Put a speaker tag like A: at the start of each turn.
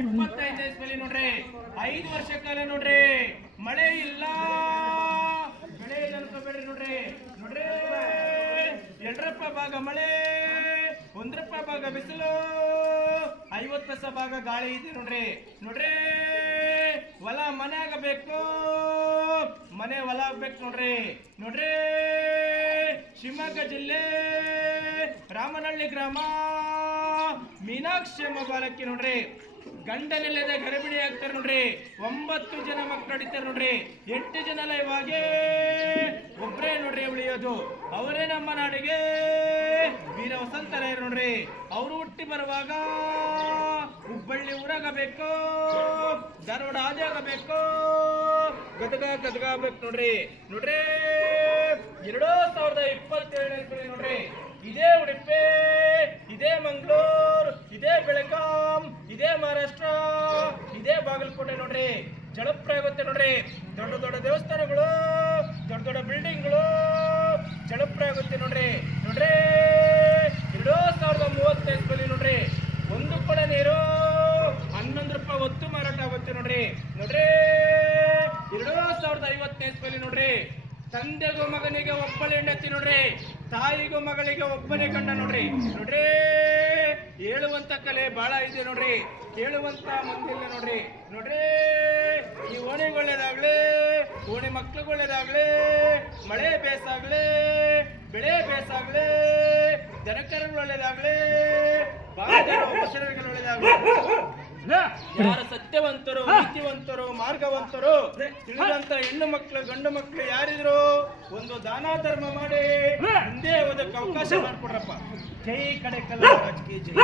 A: ಇಪ್ಪತ್ತೈದನೇ ಇಸ್ವಿಲಿ ನೋಡ್ರಿ ಐದು ವರ್ಷ ಕಾಲ ನೋಡ್ರಿ ಮಳೆ ಇಲ್ಲ ಬೆಳೆ ಇಲ್ಲ ಅನ್ಕೋಬೇಡ್ರಿ ನೋಡ್ರಿ ನೋಡ್ರಿ ಎರಡರಪ್ಪ ಭಾಗ ಮಳೆ ಒಂದ್ರಪ್ಪ ಭಾಗ ಬಿಸಿಲು ಐವತ್ತು ಪೈಸ ಭಾಗ ಗಾಳಿ ಇದೆ ನೋಡ್ರಿ ನೋಡ್ರಿ ಹೊಲ ಮನೆ ಆಗಬೇಕು ಮನೆ ಹೊಲ ಆಗ್ಬೇಕು ನೋಡ್ರಿ. ನೋಡ್ರಿ. ಶಿವಮೊಗ್ಗ ಜಿಲ್ಲೆ, ರಾಮನಹಳ್ಳಿ ಗ್ರಾಮ, ಮೀನಾಕ್ಷಿ ಎಂಬ ಬಾಲಕಿ ನೋಡ್ರಿ. ಗಂಡನಿಲ್ಲದೆ ಗರ್ಭಿಣಿ ಆಗ್ತಾರೆ ನೋಡ್ರಿ. ಒಂಬತ್ತು ಜನ ಮಕ್ಕಳು ನಡೀತಾರೆ ನೋಡ್ರಿ. ಎಂಟು ಜನ ಇವಾಗೆ ಒಬ್ಬರೇ ನೋಡ್ರಿ ಉಳಿಯೋದು. ಅವರೇ ನಮ್ಮ ನಾಡಿಗೆ ವೀರ ವಸಂತರಾಯರು ನೋಡ್ರಿ. ಅವರು ಹುಟ್ಟಿ ಬರುವಾಗ ಹುಬ್ಬಳ್ಳಿ ಊರಾಗಬೇಕು, ಧಾರವಾಡ ಆದಿ ಆಗಬೇಕು ಗದಗ ಗದಗ ಆಗ್ಬೇಕು ನೋಡ್ರಿ. ನೋಡ್ರಿ, ಎರಡೂ ಸಾವಿರದ ಇಪ್ಪತ್ತೇಳನೇ ಇಸ್ವಿ ನೋಡ್ರಿ ಇದೇ ಉಡುಪಿ, ಇದೇ ಮಂಗಳೂರು, ಇದೇ ಬೆಳಗಾಂ, ಇದೇ ಮಹಾರಾಷ್ಟ್ರ, ಇದೇ ಬಾಗಲಕೋಟೆ ನೋಡ್ರಿ ಜಲಪ್ರಾಯ ಆಗುತ್ತೆ ನೋಡ್ರಿ. ದೊಡ್ಡ ದೊಡ್ಡ ದೇವಸ್ಥಾನಗಳು, ದೊಡ್ಡ ದೊಡ್ಡ ಬಿಲ್ಡಿಂಗ್ಗಳು ಜಲಪ್ರಾಯ ಆಗುತ್ತೆ ನೋಡ್ರಿ. ನೋಡ್ರಿ, ಎರಡೂ ಸಾವಿರದ ಮೂವತ್ತೈದು ಬಲಿ ನೋಡ್ರಿ. ಒಂದು ಕೂಡ ನೀರು, ಹನ್ನೊಂದು ರೂಪಾಯಿ ಒತ್ತು ಮಾರಾಟ ಆಗುತ್ತೆ ನೋಡ್ರಿ. ನೋಡ್ರಿ, ಎರಡೂ ಸಾವಿರದ ಐವತ್ತೈದು ಬಲಿ ನೋಡ್ರಿ. ತಂದೆಗೂ ಮಗನಿಗೆ ಒಬ್ಬಳೆ ಹೆಂಡತಿ ನೋಡ್ರಿ. ತಾಯಿಗೂ ಮಗಳಿಗೆ ಒಬ್ಬನೇ ಕಂಡ ನೋಡ್ರಿ. ನೋಡ್ರಿ, ಹೇಳುವಂತ ಕಲೆ ಬಹಳ ಇದೆ ನೋಡ್ರಿ. ಕೇಳುವಂತ ಮಂದಿಲ್ಲ ನೋಡ್ರಿ. ನೋಡ್ರಿ, ಈ ಓಣಿಗೆ ಒಳ್ಳೇದಾಗ್ಲಿ, ಓಣಿ ಮಕ್ಳಿಗೆ ಒಳ್ಳೇದಾಗ್ಲಿ, ಮಳೆ ಬೇಸಾಗ್ಲಿ, ಬೆಳೆ ಬೇಸಾಗ್ಲಿ, ದನಕರಗಳು ಒಳ್ಳೇದಾಗ್ಲಿ ಒಳ್ಳೇದಾಗ್ಲಿ. ಯಾರು ಸತ್ಯವಂತರು, ನೀತಿವಂತರು, ಮಾರ್ಗವಂತರು, ತಿಳಿದಂತ ಹೆಣ್ಣು ಮಕ್ಕಳು ಗಂಡು ಮಕ್ಳು ಯಾರಿದ್ರು ಒಂದು ದಾನ ಧರ್ಮ ಮಾಡಿ ಒಂದೇ ಅವಕಾಶ ಮಾಡ್ಕೊಡ್ರಪ್ಪ. ಜೈ ಕಡೆ ಕಲ್ಲ ರಾಜಕೀಯ ಜೈ